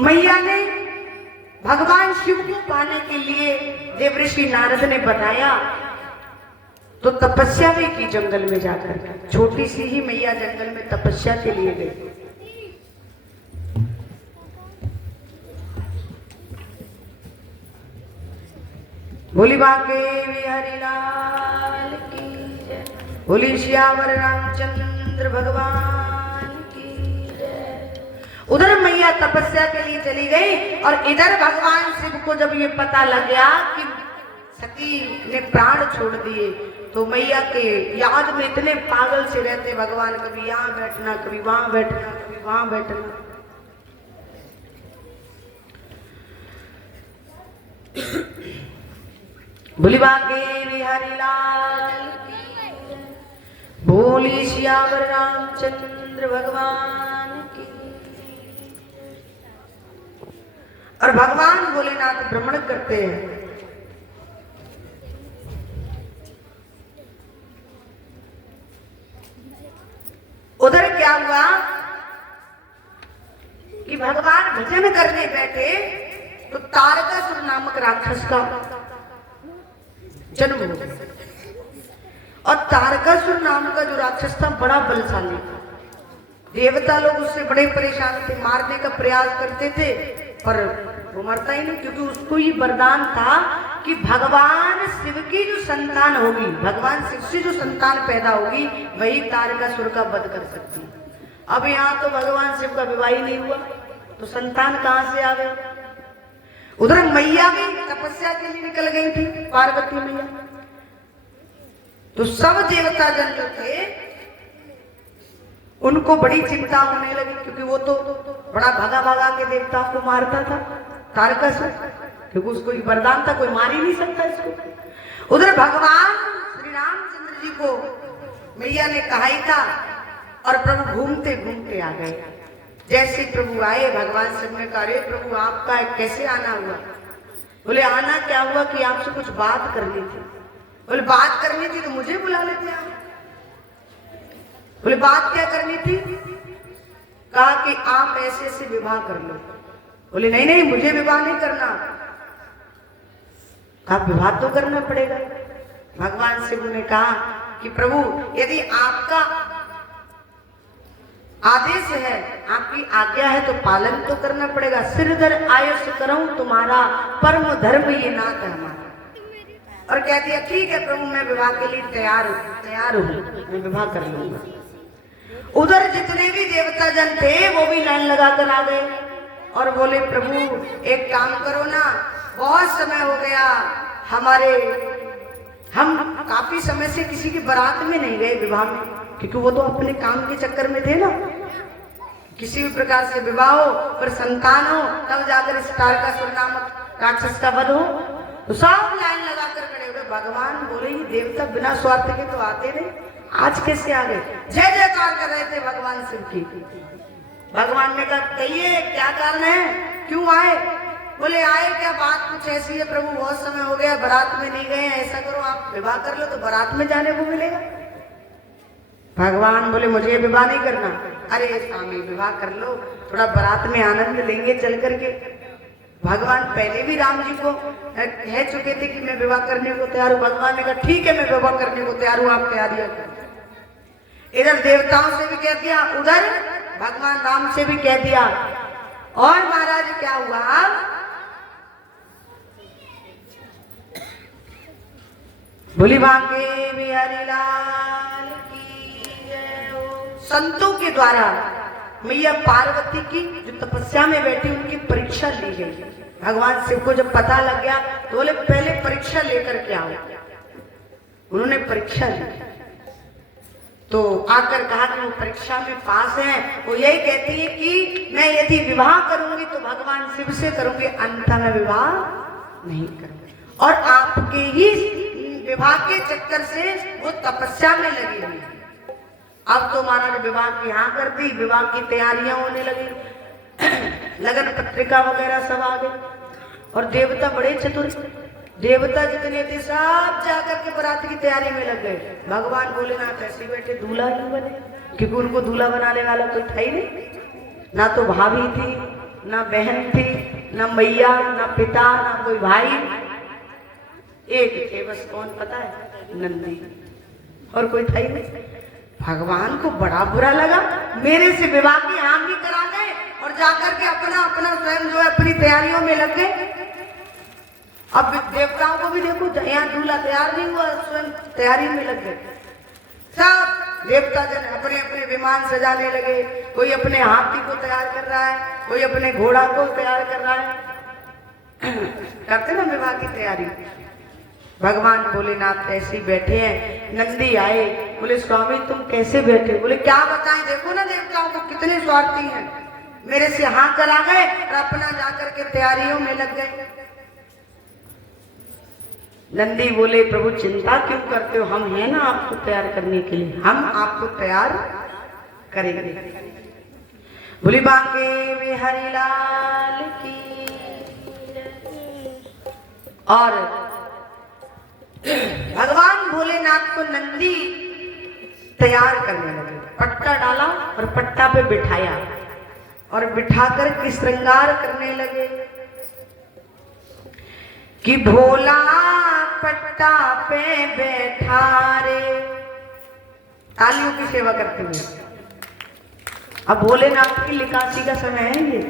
मैया ने भगवान शिव को पाने के लिए देवऋषि नारद ने बताया तो तपस्या भी की जंगल में जाकर। छोटी सी ही मैया जंगल में तपस्या के लिए गई। बोली बाके बिहारी लाल की जय, बोली श्यावर रामचंद्र भगवान की जय। उधर मैया तपस्या के लिए चली गई और इधर भगवान शिव को जब ये पता लग गया कि सती ने प्राण छोड़ दिए तो मैया के याद में इतने पागल से रहते भगवान, कभी यहाँ बैठना, कभी वहां बैठना, कभी वहां बैठना। बोली बाके बिहारी लाल की, बोली श्यावर रामचंद्र भगवान की। और भगवान भोलेनाथ भ्रमण करते हैं। उधर क्या हुआ कि भगवान भजन करने बैठे तो तारकासुर नामक राक्षस का जन्म हो गया। और तारकासुर नाम का जो राक्षस था बड़ा बलशाली था। देवता लोग उससे बड़े परेशान थे, मारने का प्रयास करते थे पर वो मरता ही नहीं, क्योंकि उसको ये वरदान था कि भगवान शिव की जो संतान होगी, भगवान शिव से जो संतान पैदा होगी वही तारकासुर का वध कर सकती है। अब यहाँ तो भगवान शिव का विवाह ही नहीं हुआ तो संतान कहां से आ गए। उधर मैया भी तपस्या के लिए निकल गई थी, पार्वती मैया। तो सब देवता जन जो थे उनको बड़ी चिंता होने लगी, क्योंकि वो तो बड़ा भागा भागा के देवताओं को मारता था तारकासुर, क्योंकि उसको वरदान था, कोई मार ही नहीं सकता इसको। उधर भगवान श्री रामचंद्र जी को मैया ने कहा ही था और प्रभु घूमते घूमते आ गए। जैसे प्रभु आए भगवान शिव ने कहा, अरे प्रभु आपका कैसे आना हुआ। बोले आना क्या हुआ कि आपसे कुछ बात करनी थी। बोले बात करनी थी तो मुझे बुला लेते आप। बोले बात क्या करनी थी। कहा कि आप ऐसे ऐसे विवाह कर लो। बोले नहीं नहीं मुझे विवाह नहीं करना। आप विवाह तो करना पड़ेगा। भगवान शिव ने कहा कि प्रभु यदि आपका आदेश है, आपकी आज्ञा है तो पालन तो करना पड़ेगा। सिरधर आयुष करूं तुम्हारा, परम धर्म ये नाथ है हमारा। और कह दिया ठीक है प्रभु मैं विवाह के लिए तैयार हूं, मैं विवाह कर लूंगा। उधर जितने भी देवता जन थे वो भी लाइन लगाकर आ गए और बोले प्रभु एक काम करो ना, बहुत समय हो गया हम काफी समय से किसी की बारात में नहीं गए विवाह में, क्योंकि वो तो अपने काम के चक्कर में थे ना। किसी भी प्रकार से विवाह हो पर संतान हो तब जाकर इस तारकासुर नामक राक्षस का वध हो। तो सब लाइन लगाकर खड़े हुए। भगवान बोले ये देवता बिना स्वार्थ के तो आते नहीं, आज कैसे आ गए। जय जयकार कर रहे थे भगवान शिव की। भगवान ने कहा कहिए क्या कारण है, क्यों आए। बोले आए क्या, बात कुछ ऐसी है प्रभु, बहुत समय हो गया बारात में नहीं गए, ऐसा करो आप विवाह कर लो तो बारात में जाने को मिलेगा। भगवान बोले मुझे विवाह नहीं करना। अरे स्वामी विवाह कर लो, थोड़ा बारात में आनंद लेंगे चल करके। भगवान पहले भी राम जी को कह चुके थे कि मैं विवाह करने को तैयार हूँ। भगवान ने कहा ठीक है मैं विवाह करने को तैयार हूँ, आप तैयारियां करो। इधर देवताओं से भी कह दिया, उधर भगवान राम से भी कह दिया। और महाराज क्या हुआ, बोली बाके बिहारी लाल की जय हो। संतों के द्वारा मैया पार्वती की जो तपस्या में बैठी उनकी परीक्षा ली गई। भगवान शिव को जब पता लग गया तो बोले पहले परीक्षा लेकर के आओ। उन्होंने परीक्षा ली तो आकर कहा कि वो परीक्षा में पास हैं। वो यही कहती है कि मैं यदि विवाह करूंगी तो भगवान शिव से करूंगी, अन्यथा मैं विवाह नहीं करूंगी। और आपके ही विवाह के चक्कर से वो तपस्या में लगी हुई है। अब तो महाराज विवाह की यहाँ कर दी, विवाह की तैयारियां होने लगी, लगन पत्रिका वगैरह सब आ गई। और देवता बड़े चतुर, देवता जितने थे सब जाकर के बारात की तैयारी में लग गए। भगवान भोलेनाथ ऐसे बैठे दूल्हा ही बने, क्योंकि उनको दूल्हा बनाने वाला कोई था ही नहीं। ना तो भाभी थी, ना बहन थी, ना मैया, ना पिता, ना कोई भाई, एक थे बस। कौन पता है? नंदी। और कोई था ही नहीं। भगवान को बड़ा बुरा लगा, मेरे से विवाह की हामी करा गए और जाकर के अपना अपना स्वयं जो है अपनी तैयारियों में लग गए। अब देवताओं को भी देखो, यहाँ दूल्हा तैयार नहीं हुआ, स्वयं तैयारी में लग गए। सब देवता जन अपने अपने विमान सजाने लगे, कोई अपने हाथी को तैयार कर रहा है, कोई अपने घोड़ा को तैयार कर रहा है। करते ना विवाह की तैयारी। भगवान भोलेनाथ ऐसे ही बैठे हैं। नंदी आए, बोले स्वामी तुम कैसे बैठे? बोले क्या बताएं, देखो ना देवताओं को कितने स्वार्थी हैं, मेरे से हाँ करा गए और अपना जाकर के तैयारियों में लग गए। नंदी बोले प्रभु चिंता क्यों करते हो, हम हैं ना आपको तैयार करने के लिए, हम आपको तैयार करेंगे। बोली बांके बिहारी लाल की। और भगवान भोलेनाथ को नंदी तैयार करने लगे। पट्टा डाला और पट्टा पे बिठाया और बिठाकर के श्रृंगार करने लगे कि भोला पट्टा पे बैठा रे। तालियों की सेवा करते हुए। अब भोलेनाथ की लिकासी का समय है ये।